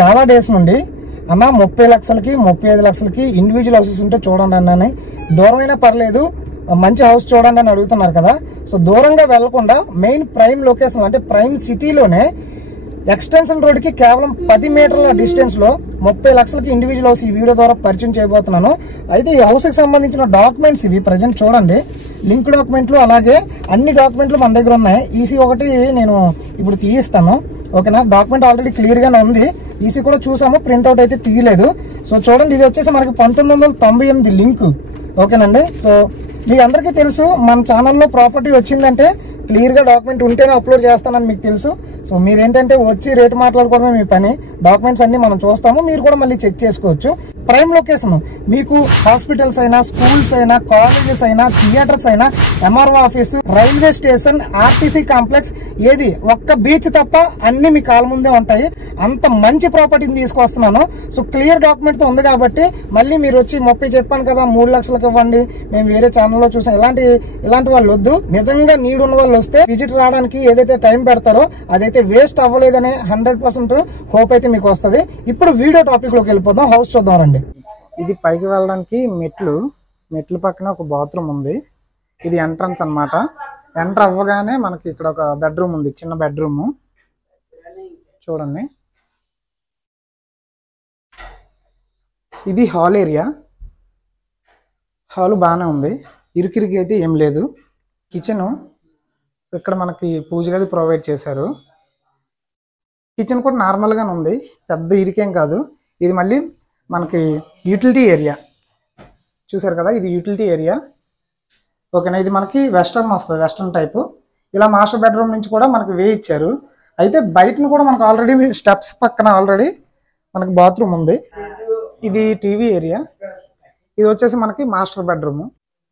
చాలా డేస్ నుండి అన్న 30 లక్షలకి 35 లక్షలకి ఇండివిజువల్ హౌసెస్ ఉంటే చూడండి అన్న, దూరమైనా పర్లేదు మంచి హౌస్ చూడండి అని అడుగుతున్నారు కదా. సో దూరంగా వెళ్లకుండా మెయిన్ ప్రైమ్ లొకేషన్ అంటే ప్రైమ్ సిటీలోనే ఎక్స్టెన్షన్ రోడ్ కి కేవలం 10 మీటర్ల డిస్టెన్స్ లో 30 లక్షలకి ఇండివిజువల్ హౌస్ ఈ వీడియో ద్వారా పరిచయం చేయబోతున్నాను. అయితే ఈ హౌస్ కి సంబంధించిన డాక్యుమెంట్స్ ఇవి ప్రజెంట్ చూడండి. లింక్ డాక్యుమెంట్లు అలాగే అన్ని డాక్యుమెంట్లు మన దగ్గర ఉన్నాయి. ఈసీ ఒకటి నేను ఇప్పుడు తీయిస్తాను, ఓకేనా. డాక్యుమెంట్ ఆల్రెడీ క్లియర్ గానే ఉంది, ఈసీ కూడా చూసాము, ప్రింట్అవుట్ అయితే తీయలేదు. సో చూడండి, ఇది వచ్చేసి మనకి 1998 లింక్, ఓకేనండి. సో మీ అందరికీ తెలుసు మన ఛానల్లో ప్రాపర్టీ వచ్చిందంటే క్లియర్ గా డాక్యుమెంట్ ఉంటేనే అప్లోడ్ చేస్తానని మీకు తెలుసు. సో మీరేంటంటే వచ్చి రేటు మాట్లాడుకోవడమే మీ పని, డాక్యుమెంట్స్ అన్ని మనం చూస్తాము, మీరు కూడా మళ్ళీ చెక్ చేసుకోవచ్చు. ప్రైమ్ లొకేషన్ మీకు హాస్పిటల్స్ అయినా, స్కూల్స్ అయినా, కాలేజెస్ అయినా, థియేటర్స్ అయినా, MRO office, railway station, RTC complex, ఏది ఒక్క బీచ్ తప్ప అన్ని మీ కాళ్ళ ముందే ఉంటాయి. అంత మంచి ప్రాపర్టీని తీసుకొస్తున్నాను. సో క్లియర్ డాక్యుమెంట్ తో ఉంది కాబట్టి మళ్ళీ మీరు వచ్చి 30 చెప్పాను కదా 3 లక్షలకు ఇవ్వండి, మేము వేరే ఛానల్లో చూసాం, ఇలాంటి వాళ్ళు వద్దు. నిజంగా నీడ్ ఉన్న వాళ్ళు వస్తే విజిట్ రావడానికి ఏదైతే టైం పెడతారో అదైతే వేస్ట్ అవ్వలేదనే 100% హోప్ అయితే మీకు వస్తుంది. ఇప్పుడు వీడియో టాపిక్ లోకి వెళ్ళిపోదాం, హౌస్ చూద్దాం రండి. ఇది పైకి వెళ్ళడానికి మెట్లు పక్కన ఒక బాత్రూమ్ ఉంది. ఇది ఎంట్రన్స్ అన్నమాట. ఎంటర్ అవ్వగానే మనకి ఇక్కడ ఒక బెడ్రూమ్ ఉంది, చిన్న బెడ్రూమ్ చూడండి. ఇది హాల్ ఏరియా, హాల్ బాగానే ఉంది, ఇరుకిరికి అయితే ఏం లేదు. కిచెన్ ఇక్కడ మనకి పూజ గది ప్రొవైడ్ చేశారు. కిచెన్ కూడా నార్మల్గానే ఉంది, పెద్ద ఇరికేం కాదు. ఇది మళ్ళీ మనకి యూటిలిటీ ఏరియా చూసారు కదా, ఇది యూటిలిటీ ఏరియా, ఓకేనా. ఇది మనకి వెస్టర్న్ వస్తుంది, వెస్టర్న్ టైపు. ఇలా మాస్టర్ బెడ్రూమ్ నుంచి కూడా మనకి వే ఇచ్చారు. అయితే బయటను కూడా మనకు ఆల్రెడీ స్టెప్స్ పక్కన ఆల్రెడీ మనకి బాత్రూమ్ ఉంది. ఇది టీవీ ఏరియా. ఇది వచ్చేసి మనకి మాస్టర్ బెడ్రూమ్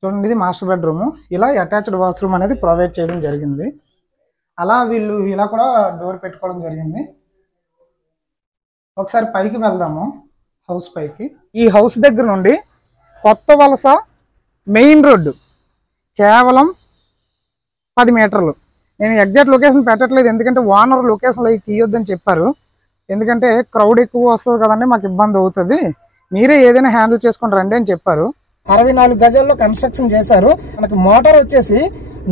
చూడండి, ఇది మాస్టర్ బెడ్రూమ్. ఇలా అటాచ్డ్ వాష్రూమ్ అనేది ప్రొవైడ్ చేయడం జరిగింది. అలా వీళ్ళు ఇలా కూడా డోర్ పెట్టుకోవడం జరిగింది. ఒకసారి పైకి వెళ్దాము, హౌస్ పైకి. ఈ హౌస్ దగ్గర నుండి కొత్త వలస మెయిన్ రోడ్డు కేవలం 10 మీటర్లు. నేను ఎగ్జాక్ట్ లొకేషన్ పెట్టట్లేదు, ఎందుకంటే ఓనర్ లొకేషన్లో తీయొద్దని చెప్పారు. ఎందుకంటే క్రౌడ్ ఎక్కువ వస్తుంది కదండి, మాకు ఇబ్బంది అవుతుంది, మీరే ఏదైనా హ్యాండిల్ చేసుకొని రండి అని చెప్పారు. 64 గజాల్లో కన్స్ట్రక్షన్ చేశారు. మనకి మోటార్ వచ్చేసి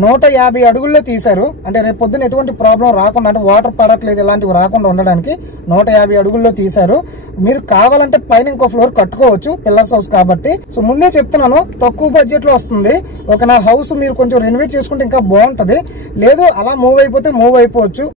150 అడుగుల్లో తీశారు. అంటే రేపు పొద్దున ఎటువంటి ప్రాబ్లం రాకుండా, అంటే వాటర్ పడట్లేదు ఇలాంటివి రాకుండా ఉండడానికి 150 అడుగుల్లో తీశారు. మీరు కావాలంటే పైన ఇంకో ఫ్లోర్ కట్టుకోవచ్చు, పిల్లర్స్ హౌస్ కాబట్టి. సో ముందే చెప్తున్నాను, తక్కువ బడ్జెట్ లో వస్తుంది. ఒక నా హౌస్ మీరు కొంచెం రెనోవేట్ చేసుకుంటే ఇంకా బాగుంటది. లేదు అలా మూవ్ అయిపోతే మూవ్ అయిపోవచ్చు.